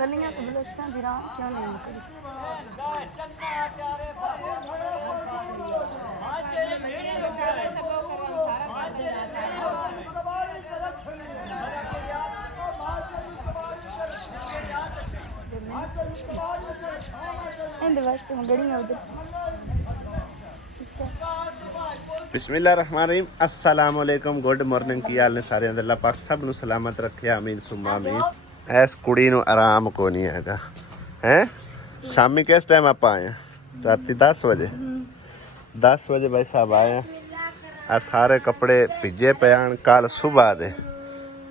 सलियां तो बलोचां दी रात क्यों नहीं निकली बिस्मिल्लाहिर्रहमानिर्रहीम अस्सलाम वालेकुम गुड मॉर्निंग की हाल ने सारे अल्लाह पाक सब नु सलामत रखे आमीन सुम्मा आमीन। इस कुड़ी नु आराम को नहीं हैगा हैं। शामी किस टाइम आप आए हैं? राती 10 बजे 10 बजे भाई साहब आए हैं। आ सारे कपड़े भिजे पे कल सुबह दे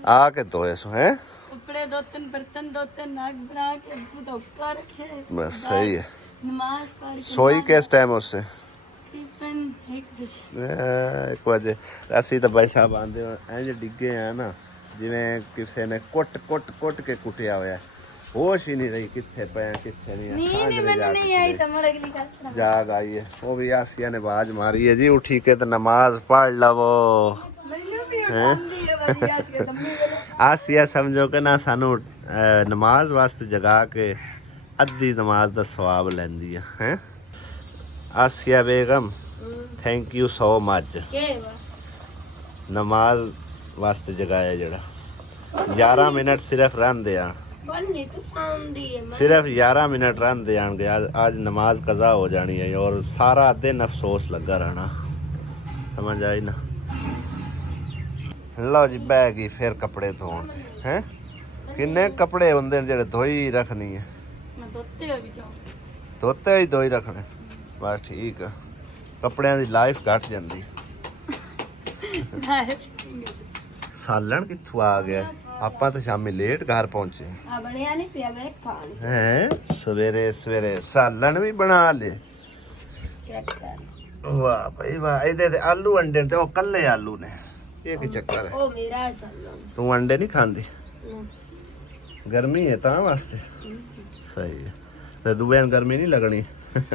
आके धोए सो हैं। कपड़े दो तीन बर्तन दो तीन नाग बना के धोकर रखे बस सही है। नमाज पढ़ के सोई किस टाइम उससे? 1 बजे ਅਸੀਂ ਤਾਂ ਭਾਈ ਸਾਹਿਬ ਆਂਦੇ ਇੰਜ ਡਿੱਗੇ ਆ ਨਾ ਜਿਵੇਂ ਕਿਸੇ ਨੇ ਕੁੱਟ ਕੇ ਕੁੱਟਿਆ ਹੋਇਆ। ਹੋਸ਼ ਹੀ ਨਹੀਂ ਰਹੀ ਕਿੱਥੇ ਪਿਆ ਕਿੱਥੇ ਨਹੀਂ। नहीं मैंने नहीं आई तुम्हारे अगली बात जाग आई है वो भी आसिया ने आवाज मारी है जी उठी के तो नमाज पढ़ लवो। आसिया समझो कि ना सानू नमाज वास्ते जगा के अद्धी नमाज दा सवाब लैंदी है। आसिया बेगम थैंक यू सो मच नमाज वास्ते जगाया जड़ा 11 मिनट सिर्फ रंदे आ सिर्फ 11 मिनट रंदे आएंगे। आज नमाज कज़ा हो जानी है और सारा दिन अफसोस लगा रहना। समझ आई ना। लो जी बह गई फिर कपड़े धोन हैं। किन्ने कपड़े होंदे जेड़े धोई रखनी है? धोते ही धोई रखने बस ठीक है। कपड़ियां दी लाइफ घट जाती। सालन कित्थों आ गया? ਆਪਾਂ ਤਾਂ ਸ਼ਾਮੀ ਲੇਟ ਘਰ ਪਹੁੰਚੇ ਆ ਬਣਿਆ ਨਹੀਂ ਪਿਆ ਮੈਂ ਖਾਣ ਹੈ। ਸਵੇਰੇ ਸਾਲਣ ਵੀ ਬਣਾ ਲੇ। ਵਾਹ ਭਾਈ ਵਾਹ। ਇਹਦੇ ਤੇ ਆਲੂ ਅੰਡੇ ਤੇ ਉਹ ਕੱਲੇ ਆਲੂ ਨੇ। ਇਹ ਕੀ ਚੱਕਰ ਹੈ? ਉਹ ਮੇਰਾ ਸਾਲਣ ਤੂੰ ਅੰਡੇ ਨਹੀਂ ਖਾਂਦੀ? ਗਰਮੀ ਹੈ ਤਾਂ ਵਾਸਤੇ ਸਹੀ ਹੈ। ਤੇ ਦੂਬਿਆਂ ਨੂੰ ਗਰਮੀ ਨਹੀਂ ਲੱਗਣੀ।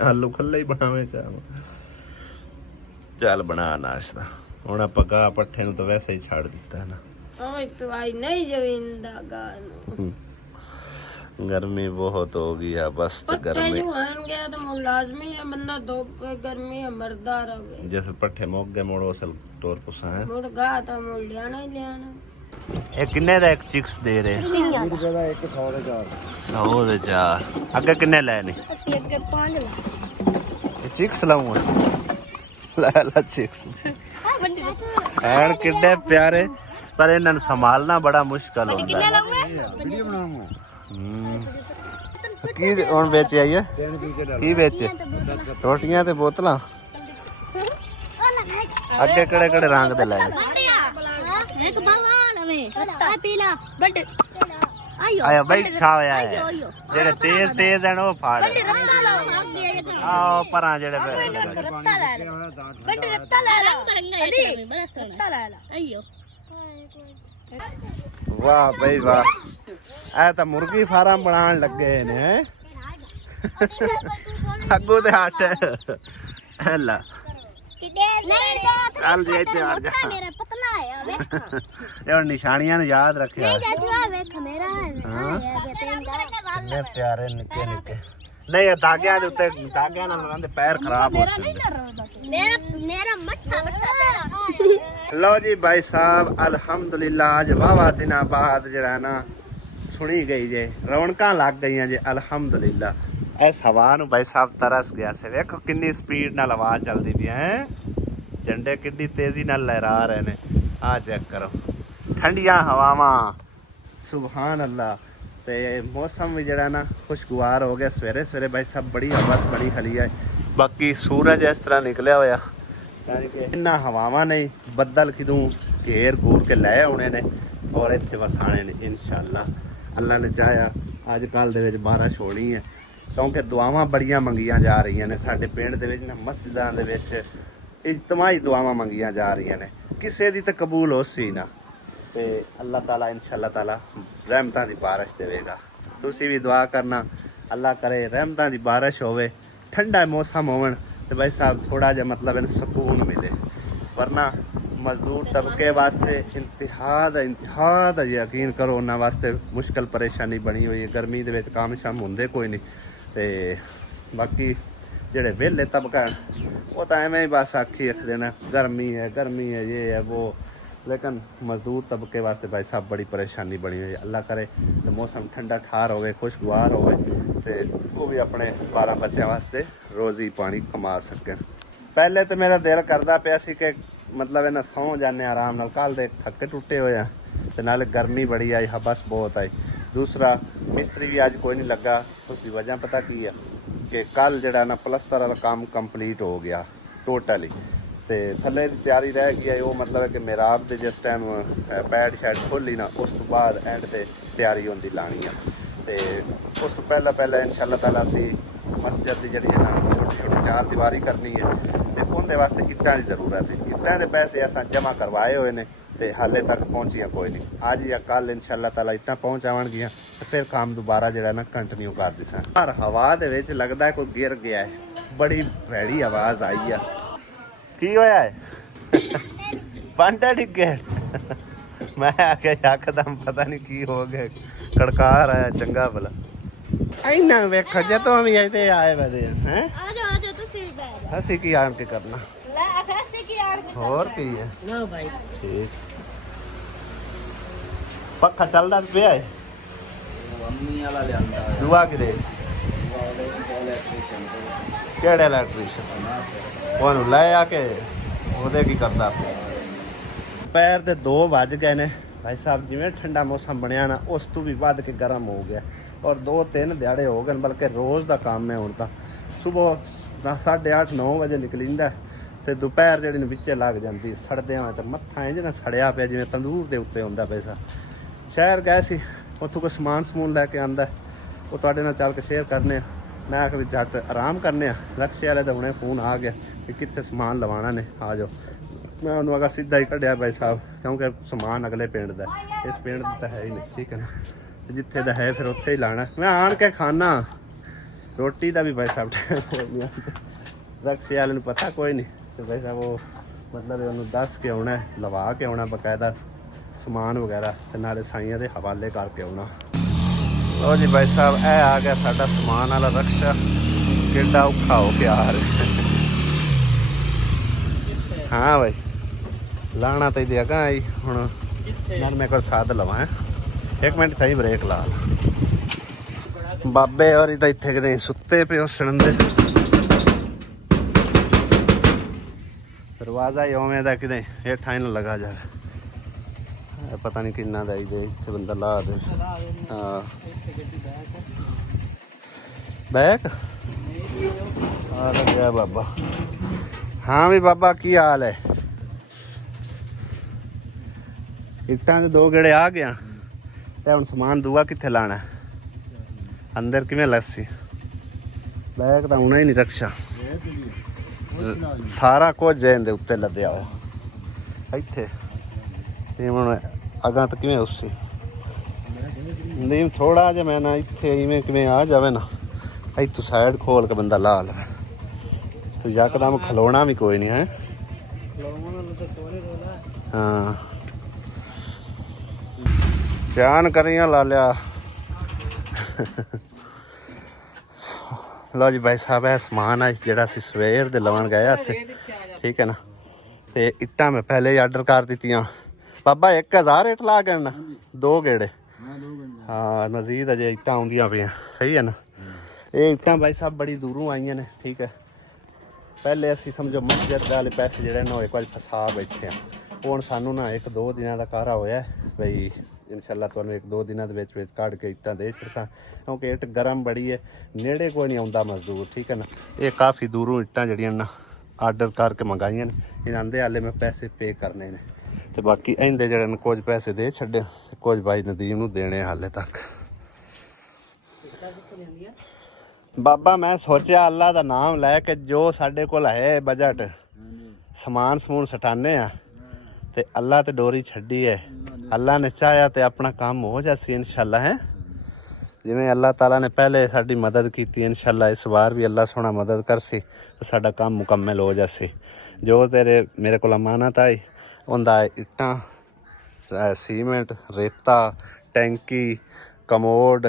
ਆਲੂ ਕੱਲੇ ਹੀ ਬਣਾਵੇਂ ਚਾਹ। ਚੱਲ ਬਣਾ ਨਾਸ਼ਤਾ। ਹੁਣ ਆਪਾਂ ਗਾ ਪੱਠੇ ਨੂੰ ਤਾਂ ਵੈਸੇ ਹੀ ਛੱਡ ਦਿੱਤਾ ਹੈ ਨਾ। गर्मी बहुत हो गई है बस। गर्मी जैसे पट्ठे मुक गए मोड़ असल तौर पर है। किन्ने दा एक चिक्स दे रहे? 100 दे 4 अगे किन्ने लेने? चिक्स लाऊंगा ला चिक्स एंड किन्ने प्यारे पर इन्हें संभालना बड़ा मुश्किल होता है। की हुण बेचे आई है की बेचे? रोटियां ते बोतलां अगे केड़े रंग दे लाए? आया बैठा होया है जेड़े तेज हैं वो फाड़ आओ परां जेड़े वाह भाई वाह। ऐ तो मुर्गी फार्म बनान लगे ने। अगू ते हट ला चल जी इत्थे आ जा। ये निशानियां ने याद रखे। कितने प्यारे निके निके नहीं धागियां दे उत्ते धागियां नाल लांदे पैर खराब हो सकदे। मेरा मट्ठा लो जी भाई साहब अल्हम्दुलिल्लाह आज वावा दिना बाद जड़ा ना सुनी गई जे रौनकां लग गई जे अल्हम्दुलिल्लाह। इस हवा नूं भाई साहब तरस गया से। देखो कितनी स्पीड नाल हवा चलदी पई है। झंडे कितनी तेजी नाल लहरा रहे ने। आ चेक करो ठंडियां हवावां सुभान अल्लाह। ते मौसम भी जड़ा ना खुशगवार हो गया। सवेरे भाई साहब बड़ी हवा बड़ी खली है। बाकी सूरज इस तरह निकलिया होया इन्ना हवावां नहीं बदल किदों घेर घूर के लै आने ने और इत्थे वसाने ने इंशाअल्लाह। अल्लाह ने चाहया अज कल दे विच बारिश होनी है क्योंकि दुआवां बड़ियां मंगियां जा रही ने। साडे पिंड दे विच ना मस्जिदां दे विच इज्तमाही दुआवां मंगियां जा रही ने। किसे दी तां कबूल हो सी ना ते अल्लाह ताला इंशाअल्लाह ताला रहमतां दी बारिश देवेगा। तुसीं भी दुआ करना अल्लाह करे रहमतां दी बारिश होवे ठंडा मौसम होवन तो भाई साहब थोड़ा जा मतलब इन सुकून मिले, वरना मजदूर तबके वास्ते इंतहा दा यकीन करो उन्होंने वास्ते मुश्किल परेशानी बनी हुई है। गर्मी दे विच काम शाम होंदे कोई नहीं, तो बाकी जेड़े वेले तबका वो तो एवें ही बस आखी रखते हैं गर्मी है ये है वो, लेकिन मजदूर तबके वास्ते भाई साहब बड़ी परेशानी बनी हुई है। अल्लाह करे तो मौसम ठंडा ठार होवे, खुशगवार होवे, तो वो भी अपने 12 बच्चों वास्ते रोज़ी पानी कमा सकें। पहले तो मेरा दिल करता पाया सी कि मतलब इन्हें सौ जाने आराम नाल, कल दे थके टुटे हुए हैं तो नाले गर्मी बड़ी आई, हबस बहुत आई। दूसरा मिस्त्री भी अज कोई नहीं लगा, उसकी वजह पता की है कि कल जड़ा ना प्लस्तर वाला काम कंप्लीट हो गया टोटली, तो थले की तैयारी रह गई है। वो मतलब है कि मेराब दे जिस टाइम पैड शैड खोली ना उस तो बाद एंड ते तैयारी होंदी लानी है, तो उस तो पहला इंशाअल्लाह ताला असी मस्जिद की जी ना छोटी छोटी 4 दीवारी करनी है, तो उनके वास्ते इट्टां की जरूरत है। इट्टां के पैसे असां जमा करवाए हुए ने, तो हाले तक पहुँचिया कोई नहीं। अज या कल इंशाअल्लाह ताला इट्टां पहुँचावणगियां, फिर काम दोबारा जो ना कंटिन्यू कर दिसां। पर हवा दे विच लगदा है कोई गिर गया है, बड़ी भैड़ी आवाज़ आई है। की होया है? बांटा डिग गया। मैं आके यकदम पता नहीं की हो गया, कड़कार आया चंगा भला। इना वेखो जे तो हम ये आए वदे हैं, आजा तुसी भी बैठ हसी की आन के करना ले हसी की आग और की है लो भाई। ठीक पक्का चलदा पिया है मम्मी वाला लियांदा दुआ कि दे केड़े इलेक्ट्रीशियन ਉਹਨੂੰ ਲੈ ਆ ਕੇ ਉਹਦੇ ਕੀ ਕਰਦਾ ਪਿਆ। ਪੈਰ ਦੇ 2 ਵੱਜ ਗਏ ਨੇ ਭਾਈ ਸਾਹਿਬ, ਜਿਵੇਂ ਠੰਡਾ ਮੌਸਮ ਬਣਿਆ ਨਾ ਉਸ ਤੋਂ ਵੀ ਵੱਧ ਕੇ ਗਰਮ ਹੋ ਗਿਆ, ਔਰ 2-3 ਦਿਹਾੜੇ ਹੋ ਗਏ ਬਲਕਿ ਰੋਜ਼ ਦਾ ਕੰਮ ਹੈ ਹੁਣ ਤਾਂ। ਸਵੇਰ 8:30-9 ਵਜੇ ਨਿਕਲਿੰਦਾ ਤੇ ਦੁਪਹਿਰ ਜਿਹੜੀ ਨੂੰ ਵਿੱਚੇ ਲੱਗ ਜਾਂਦੀ ਸੜਦਿਆਂ ਹੋਏ, ਤਾਂ ਮੱਥਾ ਇੰਜ ਨਾ ਸੜਿਆ ਪਿਆ ਜਿਵੇਂ ਤੰਦੂਰ ਦੇ ਉੱਤੇ ਹੁੰਦਾ ਪੈਸਾ। ਸ਼ਹਿਰ ਗਏ ਸੀ, ਉੱਥੋਂ ਕੋਈ ਸਮਾਨ ਲੈ ਕੇ ਆਂਦਾ, ਉਹ ਤੁਹਾਡੇ ਨਾਲ ਚੱਲ ਕੇ ਸ਼ੇਅਰ ਕਰਨੇ ਆ। मैं आख भी झट आराम करने रक्शे वाले तो हमने फोन आ गया कि कितने समान लवाना ने, आ जाओ। मैं उन्होंने अगर सीधा ही कढ़िया भाई साहब, क्योंकि समान अगले पिंड का, इस पिंड तो है ही नहीं, ठीक है ना, जिथे का है फिर उत्थे ही लाना। मैं आन के खाना रोटी का भी भाई साहब टाइम रक्शे वाले पता कोई नहीं, तो भाई साहब वो मतलब उन्होंने दस के आना, लवा के आना बकायदा समान वगैरह, तो नाले साइयां के हवाले करके आना। लो जी भाई साहब, ए आ गया साडा समान वाला रक्शा, किड्डा औखा हो के आ रहा। हाँ भाई लाना तो इधर अगा आई हुण, मैं कोई साध लवा है। 1 मिनट सही ब्रेक ला बाबे और इतने किते सुते पे सड़े दरवाजा ही उवें दा किते हेठा ही ना लगा जाए, पता नहीं किन्ना दा इत्थे बंदा ला दे। हाँ बैक आ गया बाबा। हाँ भी बाबा की हाल है? इट्टां दे 2 गेड़े आ गया, ते हुण समान दूआ कित्थे लाना? अंदर किवें लस्सी बैग तो आना ही नहीं, रक्शा सारा कुछ इहदे उत्ते लद्या होया इत्थे। हुण अगां तो किवें उसी नीम थोड़ा जिहा मैं ना इत्थे इवें किवें आ जावे ना, इत्थों साइड खोल के बंदा ला लवे, तो यकदम खलोना भी कोई नहीं है। हाँ ध्यान करियां ला लिया। लो जी भाई साहब, है समान है जेड़ा सी सवेर दे लवन गए अस, ठीक है ना, ते इट्टां मैं पहले ही आर्डर कर दित्तियां। बाबा 1000 इट ला गए ना 2 गेड़े? हाँ मजीद अजे इट्टां आउंदियां पियां, सही है ना। ये इट्टां भाई साहब बड़ी दूरों आईयां ने, ठीक है। पहले असी समझो मस्जिद वाले पैसे जेह्ड़े ना एक बार फसा बैठे हैं, हुण सानू ना 1-2 दिनां दा कारा होया बई इंशाअल्लाह तुहानूं 1-2 दिनां दे विच कढ के इट्टां दे छड़ां, क्योंकि इट गर्म बड़ी है, नेड़े कोई नहीं आउंदा मजदूर, ठीक है ना। ये काफ़ी दूरों इट्टां जेह्ड़ियां ना आर्डर करके मंगाइयां ने, इन्हां दे हाले मैं पैसे पे करने ने, ते बाकी इहदे जेह्ड़े न कुछ पैसे दे छड्डे, कुछ भाई नदीम नूं देने हाले तक। बाबा मैं सोचा अल्लाह दा नाम लैके जो साडे कोल है बजट समान समून सटाने आ, ते अल्लाह ते डोरी छड्डी है, अल्लाह ने चाहया ते अपना काम हो जासी इंशाअल्लाह है। ਜਿਵੇਂ ਅੱਲਾਹ ਤਾਲਾ ਨੇ ਪਹਿਲੇ ਸਾਡੀ ਮਦਦ ਕੀਤੀ, ਇਨਸ਼ਾਅੱਲਾ ਇਸ ਵਾਰ ਵੀ ਅੱਲਾਹ ਸੋਹਣਾ ਮਦਦ ਕਰਸੀ ਤੇ ਸਾਡਾ ਕੰਮ ਮੁਕੰਮਲ ਹੋ ਜਾਸੀ। ਜੋ ਤੇਰੇ ਮੇਰੇ ਕੋਲ ਅਮਾਨਤ ਆਈ ਉਹਦਾ ਇੱਟਾਂ, ਸੀਮੈਂਟ, ਰੇਤਾ, ਟੈਂਕੀ, ਕਮੋਡ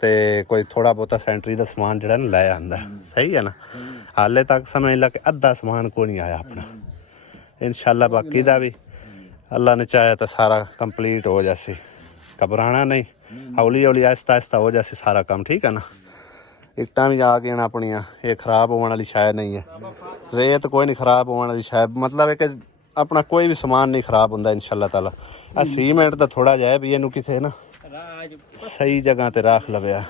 ਤੇ ਕੋਈ ਥੋੜਾ ਬਹੁਤਾ ਸੈਂਟਰੀ ਦਾ ਸਮਾਨ ਜਿਹੜਾ ਨਾ ਲੈ ਆਂਦਾ। ਸਹੀ ਹੈ ਨਾ। ਹਾਲੇ ਤੱਕ ਸਮਝ ਲਾ ਕਿ ਅੱਧਾ ਸਮਾਨ ਕੋਈ ਨਹੀਂ ਆਇਆ ਆਪਣਾ। ਇਨਸ਼ਾਅੱਲਾ ਬਾਕੀ ਦਾ ਵੀ ਅੱਲਾਹ ਨੇ ਚਾਹਿਆ ਤਾਂ ਸਾਰਾ ਕੰਪਲੀਟ ਹੋ ਜਾਸੀ। ਘਬਰਾਣਾ ਨਹੀਂ, ਹੌਲੀ ਹੌਲੀ ਆਹਿਸਤਾ ਆਹਿਸਤਾ ਹੋ ਜਾਸੀ ਸਾਰਾ ਕੰਮ। ਠੀਕ ਹੈ ਨਾ। ਇੱਟਾਂ ਵੀ ਆ ਗਈਆਂ ਆਪਣੀਆਂ, ਇਹ ਖਰਾਬ ਹੋਣ ਵਾਲੀ ਸ਼ਾਇਦ ਨਹੀਂ ਹੈ। ਰੇਤ ਕੋਈ ਨਹੀਂ ਖਰਾਬ ਹੋਣ ਵਾਲੀ ਸ਼ਾਇਦ, ਮਤਲਬ ਹੈ ਕਿ ਆਪਣਾ ਕੋਈ ਵੀ ਸਮਾਨ ਨਹੀਂ ਖਰਾਬ ਹੁੰਦਾ ਇਨਸ਼ਾਅੱਲਾ ਤਾਲਾ। ਆ ਸੀਮੈਂਟ ਦਾ ਥੋੜਾ ਜਿਹਾ ਵੀ ਇਹਨੂੰ ਕਿਸੇ ਨਾ ਸਹੀ ਜਗ੍ਹਾ ਤੇ ਰੱਖ ਲਵਿਆ।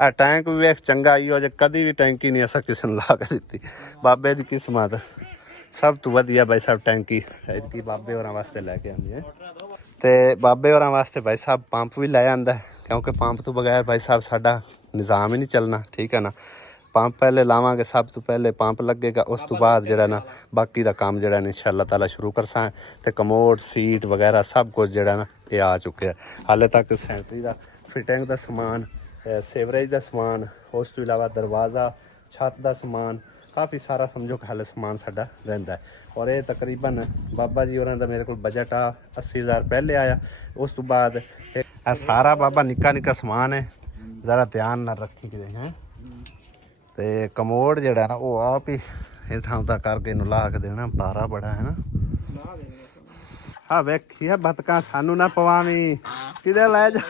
ਆ ਟੈਂਕ ਵੀ ਵੇਖ ਚੰਗਾ ਹੀ ਹੋ ਜੇ, ਕਦੀ ਵੀ ਟੈਂਕੀ ਨਹੀਂ ਅਸਾਂ ਕਿਸੇ ਨੂੰ ਲਾ ਕੇ ਦਿੱਤੀ। ਬਾਬੇ ਦੀ ਕਿਸਮਤ ਸਭ ਤੋਂ ਵਧੀਆ ਭਾਈ ਸਾਹਿਬ ਟੈਂਕੀ ਐਤਕੀ ਬਾਬੇ ਹੋਰਾਂ ਵਾਸਤੇ ਲੈ ਕੇ ਆਉਂਦੀ ਹੈ। ਤੇ ਬਾਬੇ ਹੋਰਾਂ ਵਾਸਤੇ ਭਾਈ ਸਾਹਿਬ ਪੰਪ ਵੀ ਲੈ ਆਂਦਾ, ਕਿਉਂਕਿ ਪੰਪ ਤੋਂ ਬਗੈਰ ਭਾਈ ਸਾਹਿਬ ਸਾਡਾ ਨਿਜ਼ਾਮ ਹੀ ਨਹੀਂ ਚੱਲਣਾ। ਠੀਕ ਹੈ ਨਾ। ਪੰਪ ਪਹਿਲੇ ਲਾਵਾਂਗੇ, ਸਭ ਤੋਂ ਪਹਿਲੇ ਪੰਪ ਲੱਗੇਗਾ, ਉਸ ਤੋਂ ਬਾਅਦ ਜਿਹੜਾ ਨਾ ਬਾਕੀ ਦਾ ਕੰਮ ਜਿਹੜਾ ਨੇ ਇਨਸ਼ਾਅੱਲਾ ਤਾਲਾ ਸ਼ੁਰੂ ਕਰਸਾਂ। ਤੇ ਕਮੋਡ, ਸੀਟ ਵਗੈਰਾ ਸਭ ਕੁਝ ਜਿਹੜਾ ਨਾ ਇਹ ਆ ਚੁੱਕਿਆ। ਹਾਲੇ ਤੱਕ ਸੈਂਟਰੀ ਦਾ ਫਿਟਿੰਗ ਦਾ ਸਮਾਨ, ਸੀਵਰੇਜ ਦਾ ਸਮਾਨ, ਉਸ ਤੋਂ ਇਲਾਵਾ ਦਰਵਾਜ਼ਾ, ਛੱਤ ਦਾ ਸਮਾਨ, ਕਾਫੀ ਸਾਰਾ ਸਮਝੋ ਕਿ ਹਾਲੇ ਸਮਾਨ ਸਾਡਾ ਰਹਿੰਦਾ ਹੈ। ਔਰ ਇਹ ਤਕਰੀਬਨ ਬਾਬਾ ਜੀ ਹੋਰਾਂ ਦਾ ਮੇਰੇ ਕੋਲ ਬਜਟ ਆ 80,000 ਪਹਿਲੇ ਆਇਆ। ਉਸ ਤੋਂ ਬਾਅਦ ਇਹ ਸਾਰਾ ਬਾਬਾ ਨਿੱਕਾ ਨਿੱਕਾ ਸਮਾਨ ਹੈ, ਜ਼ਰਾ ਧਿਆਨ ਨਾਲ ਰੱਖੀ ਕਿਤੇ ਹੈ। ਤੇ ਕਮੋਡ ਜਿਹੜਾ ਨਾ ਉਹ ਆਪ ਹੀ ਹੇਠਾਂ ਦਾ ਕਰਕੇ ਇਹਨੂੰ ਲਾ ਕੇ ਦੇਣਾ, ਭਾਰਾ ਬੜਾ ਹੈ ਨਾ। ਹਾਂ ਵੇਖੀਏ ਬਤਕਾਂ ਸਾਨੂੰ ਨਾ ਪਵਾਵੀਂ, ਕਿਤੇ ਲੈ ਜਾ,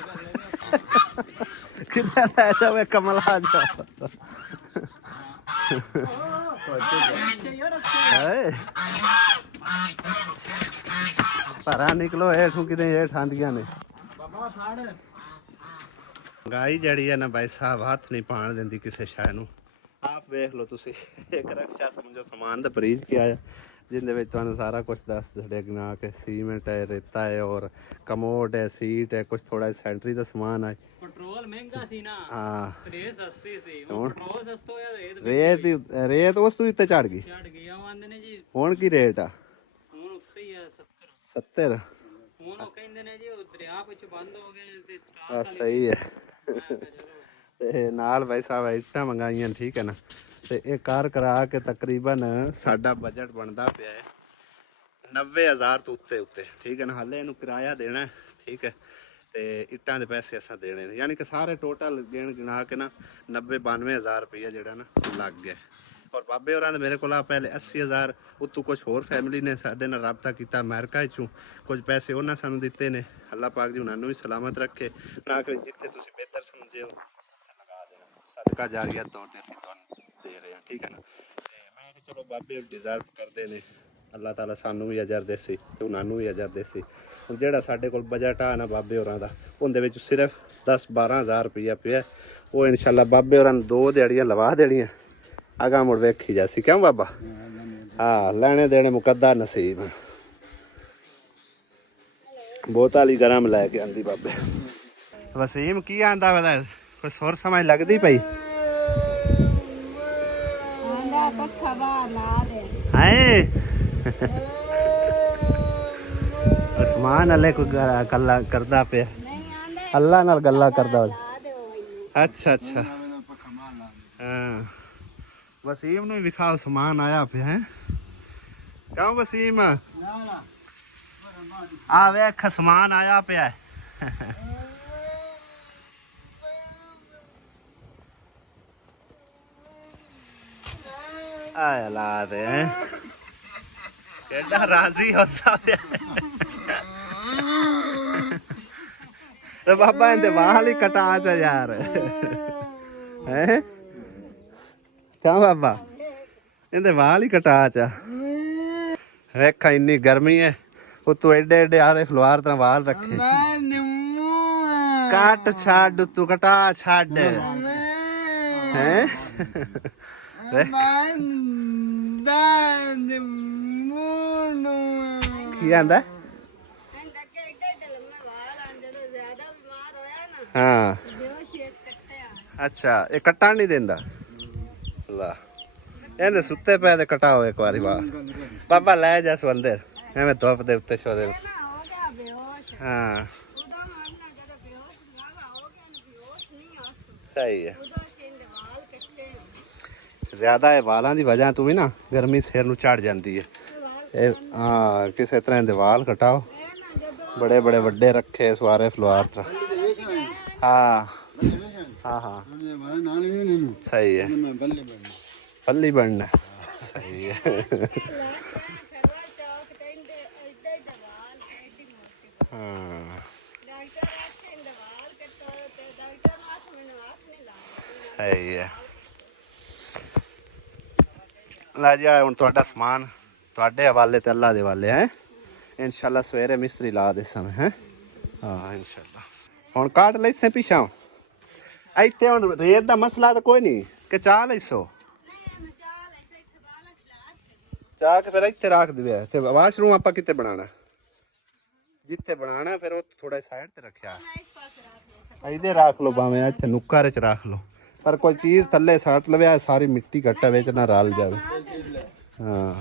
ਕਿਤੇ ਲੈ ਜਾਵੇ ਕਮਲਾ ਜਾ। ਪਰਾਂ ਨਿਕਲੋ ਹੇਠੋਂ, ਕਿਤੇ ਹੇਠ ਆਂਦੀਆਂ ਨੇ। ਗਾਈ ਜਿਹੜੀ ਹੈ ਨਾ ਭਾਈ ਸਾਹਿਬ ਹੱਥ ਨਹੀਂ ਪਾਣ ਦਿੰਦੀ ਕਿਸੇ ਸ਼ੈ ਨੂੰ। ਆਪ ਵੇਖ ਲਓ ਤੁਸੀਂ, ਇੱਕ ਰਕਸ਼ਾ ਸਮਝੋ ਸਮਾਨ ਦਾ ਪਰੀਜ ਕੀ ਆਇਆ, ਜਿੰਦੇ ਵਿੱਚ ਤੁਹਾਨੂੰ ਸਾਰਾ ਕੁਝ ਦੱਸ ਦੇਣਾ ਕਿ ਸੀਮੈਂਟ ਹੈ, ਰੇਤਾ ਹੈ, ਔਰ ਕਮੋਡ ਹੈ, ਸੀਟ ਹੈ, ਕੁਝ ਥੋੜਾ ਸੈਂਟਰੀ ਦਾ ਸਮਾਨ ਹੈ। ਪੈਟਰੋਲ ਮਹਿੰਗਾ ਸੀ ਨਾ, ਹਾਂ ਰੇਤ ਸਸਤੀ ਸੀ। ਹੁਣ ਪੈਟਰੋਲ ਸਸਤਾ ਹੋਇਆ, ਰੇਤ ਉਸ ਤੋਂ ਉੱਤੇ ਚੜ ਗਈ। ਉਹ ਆਂਦੇ ਨੇ ਜੀ ਹੁਣ ਕੀ ਰੇਟ ਆ? ਹੁਣ ਉੱਤੇ ਹੀ ਆ 70। 70। ਹੁਣ ਉਹ ਕਹਿੰਦੇ ਨੇ ਜੀ ਉਹ ਦਰਿਆ ਵਿੱਚ ਬੰਦ ਹੋ ਗਏ ਤੇ ਆ ਸਹੀ ਹੈ। ਤੇ ਨਾਲ ਭਾਈ ਸਾਹਿਬ ਇੱਟਾਂ ਮੰਗਾਈਆਂ। ਠੀਕ ਹੈ ਨਾ। ਤੇ ਇਹ ਕਾਰ ਕਰਾ ਕੇ ਤਕਰੀਬਨ ਸਾਡਾ ਬਜਟ ਬਣਦਾ ਪਿਆ ਹੈ 90,000 ਤੋਂ ਉੱਤੇ। ਠੀਕ ਹੈ ਨਾ। ਹਾਲੇ ਇਹਨੂੰ ਕਿਰਾਇਆ ਦੇਣਾ। ਠੀਕ ਹੈ। ਤੇ ਇੱਟਾਂ ਦੇ ਪੈਸੇ ਅਸਾਂ ਦੇਣੇ ਨੇ, ਯਾਨੀ ਕਿ ਸਾਰੇ ਟੋਟਲ ਗਿਣਾ ਕੇ ਨਾ 90-92,000 ਰੁਪਈਆ ਜਿਹੜਾ ਨਾ ਲੱਗ ਗਿਆ। ਔਰ ਬਾਬੇ ਹੋਰਾਂ ਦੇ ਮੇਰੇ ਕੋਲ ਆ ਪਹਿਲੇ 80,000, ਉੱਤੋਂ ਕੁਝ ਹੋਰ ਫੈਮਿਲੀ ਨੇ ਸਾਡੇ ਨਾਲ ਰਾਬਤਾ ਕੀਤਾ ਅਮਰੀਕਾ 'ਚੋਂ, ਕੁਝ ਪੈਸੇ ਉਹਨਾਂ ਸਾਨੂੰ ਦਿੱਤੇ ਨੇ। ਅੱਲਾਹ ਪਾਕ ਜੀ ਉਹਨਾਂ ਨੂੰ ਵੀ ਸਲਾਮਤ ਰੱਖੇ। ਨਾ ਕਿ ਜਿੱਥੇ ਤੁਸੀਂ ਬਿਹਤਰ ਸਮਝੇ ਹੋ ਲਗਾ ਦੇਣਾ, ਸਦਕਾ ਜਾਰੀਆ ਤੌਰ ਤੇ ਅਸੀਂ ਤੁਹਾਨੂੰ ਦੇ ਰਹੇ ਹਾਂ। ਠੀਕ ਹੈ ਨਾ। ਤੇ ਮੈਂ ਕਿਹਾ ਚਲੋ ਬਾਬੇ ਡਿਜ਼ਰਵ ਕਰਦੇ ਨੇ, ਅੱਲਾਹ ਤਾਲਾ ਸਾਨੂੰ ਵੀ ਅਜਰ ਦੇਸੀ ਤੇ ਉਹਨਾਂ ਨੂੰ ਵੀ ਅਜਰ ਦੇਸੀ। ਹੁਣ ਜਿਹੜਾ ਸਾਡੇ ਕੋਲ ਬਜਟ ਆ ਨਾ ਬਾਬੇ ਹੋਰਾਂ ਦਾ, ਉਹਦੇ ਵਿੱਚ ਸਿਰਫ 10-12,000 ਰੁਪਈਆ ਪਿਆ। ਉਹ ਇਨਸ਼ਾਅੱਲਾ ਬਾਬੇ ਹੋਰਾਂ ਨੂੰ 2 ਦਿਹਾੜੀਆਂ ਲਵਾ ਦੇਣੀਆਂ, ਅਗਾ ਮੁੜ ਵੇਖੀ ਜਾਸੀ। ਕਿਉਂ ਬਾਬਾ? ਹਾਂ, ਲੈਣੇ ਦੇਣੇ ਮੁਕੱਦਰ ਨਸੀਬ। ਬੋਤਲ ਹੀ ਗਰਮ ਲੈ ਕੇ ਆਂਦੀ ਬਾਬੇ। ਵਸੀਮ ਕੀ ਆਂਦਾ ਵਾ? ਕੋਈ ਸੁਰ ਸਮਝ ਲੱਗਦੀ ਪਈ? ਆਂਦਾ ਪੱਖਾ ਬਾਹਰ ਲਾ ਦੇ। ਹਾਏ ਉਸਮਾਨ ਅਲੇ ਕੋਈ ਗੱਲਾਂ ਕਰਦਾ ਪਿਆ, ਅੱਲਾ ਨਾਲ ਗੱਲਾਂ ਕਰਦਾ। ਅੱਛਾ ਅੱਛਾ। ਹਾਂ ਵਸੀਮ ਨੂੰ ਵਿਖਾਓ ਸਮਾਨ ਆਇਆ ਪਿਆ ਹੈ। ਕਿਉਂ ਵਸੀਮ? ਆ ਵੇਖ ਸਮਾਨ ਆਇਆ ਪਿਆ। ਆਇਆ ਲਾ ਦੇ ਕਿੱਡਾ ਰਾਜ਼ੀ ਹੁੰਦਾ ਪਿਆ। ਤੇ ਬਾਬਾ ਇਹਦੇ ਵਾਲ ਹੀ ਕਟਾ ਚ ਯਾਰ ਹੈ। ਕਿਉਂ ਬਾਬਾ? ਇਹਦੇ ਵਾਲ ਹੀ ਕਟਾ ਚ। ਵੇਖਾ ਇੰਨੀ ਗਰਮੀ ਹੈ, ਉਤੋਂ ਏਡੇ ਏਡੇ ਆਲੇ ਫਲਵਾਰ ਤਾਂ ਵਾਲ ਰੱਖੇ। ਕੱਟ ਛੱਡ ਤੂੰ, ਕਟਾ ਛੱਡ ਹੈ। ਕੀ ਆਂਦਾ? ਹਾਂ ਅੱਛਾ, ਇਹ ਕੱਟਣ ਨਹੀਂ ਦਿੰਦਾ। ਲਾ ਇਹਦੇ ਸੁੱਤੇ ਪਏ ਤੇ ਕਟਾਓ ਇੱਕ ਵਾਰੀ ਵਾਹ। ਬਾਬਾ ਲੈ ਜਾ ਸਵੰਦਰ ਐਵੇਂ ਧੁੱਪ ਦੇ ਉੱਤੇ ਛੋ ਦੇ। ਹਾਂ ਸਹੀ ਹੈ। ਜ਼ਿਆਦਾ ਇਹ ਵਾਲਾਂ ਦੀ ਵਜ੍ਹਾ ਤੋਂ ਵੀ ਨਾ ਗਰਮੀ ਸਿਰ ਨੂੰ ਚੜ ਜਾਂਦੀ ਹੈ। ਇਹ ਹਾਂ ਕਿਸੇ ਤਰ੍ਹਾਂ ਦੇ ਵਾਲ ਕਟਾਓ, ਬੜੇ ਬੜੇ ਵੱਡੇ ਰੱਖੇ ਸਵਾਰੇ ਫਲਵਾਰ ਤਰ੍ਹਾਂ। ਹਾਂ ਹਾਂ ਹਾਂ ਸਹੀ ਹੈ। ਪੱਲੀ ਬਣਨਾ ਸਹੀ ਹੈ। ਹਾਂ ਸਹੀ ਹੈ। ਲੈ ਜੀ ਹੁਣ ਤੁਹਾਡਾ ਸਮਾਨ ਤੁਹਾਡੇ ਹਵਾਲੇ ਤੇ ਅੱਲਾ ਦੇ ਹਵਾਲੇ ਹੈ। ਇਨਸ਼ਾਅੱਲਾ ਸਵੇਰੇ ਮਿਸਤਰੀ ਲਾ ਦੇ ਸਮੇਂ ਹੈ। ਹਾਂ ਇਨਸ਼ਾਅੱਲਾ ਹੁਣ ਕਾਟ ਲਈ ਸੇ ਪਿਛਾਂ ਇੱਥੇ ਹੁਣ ਰੇਤ ਦਾ ਮਸਲਾ ਤਾਂ ਕੋਈ ਨਹੀਂ ਕਿ ਚਾਹ ਲਈ ਸੋ ਚਾਹ ਕੇ ਫਿਰ ਇੱਥੇ ਰੱਖ ਦੇਵੇ ਤੇ ਵਾਸ਼ਰੂਮ ਆਪਾਂ ਕਿੱਥੇ ਬਣਾਉਣਾ ਜਿੱਥੇ ਬਣਾਉਣਾ ਫਿਰ ਉਹ ਥੋੜਾ ਸਾਈਡ ਤੇ ਰੱਖਿਆ ਇਹਦੇ ਰੱਖ ਲਓ ਭਾਵੇਂ ਇੱਥੇ ਨੁੱਕਰ ਚ ਰੱਖ ਲਓ ਪਰ ਕੋਈ ਚੀਜ਼ ਥੱਲੇ ਸੱਟ ਲਵੇ ਸਾਰੀ ਮਿੱਟੀ ਘੱਟਾ ਵਿੱਚ ਨਾ ਰਲ ਜਾਵੇ। ਹਾਂ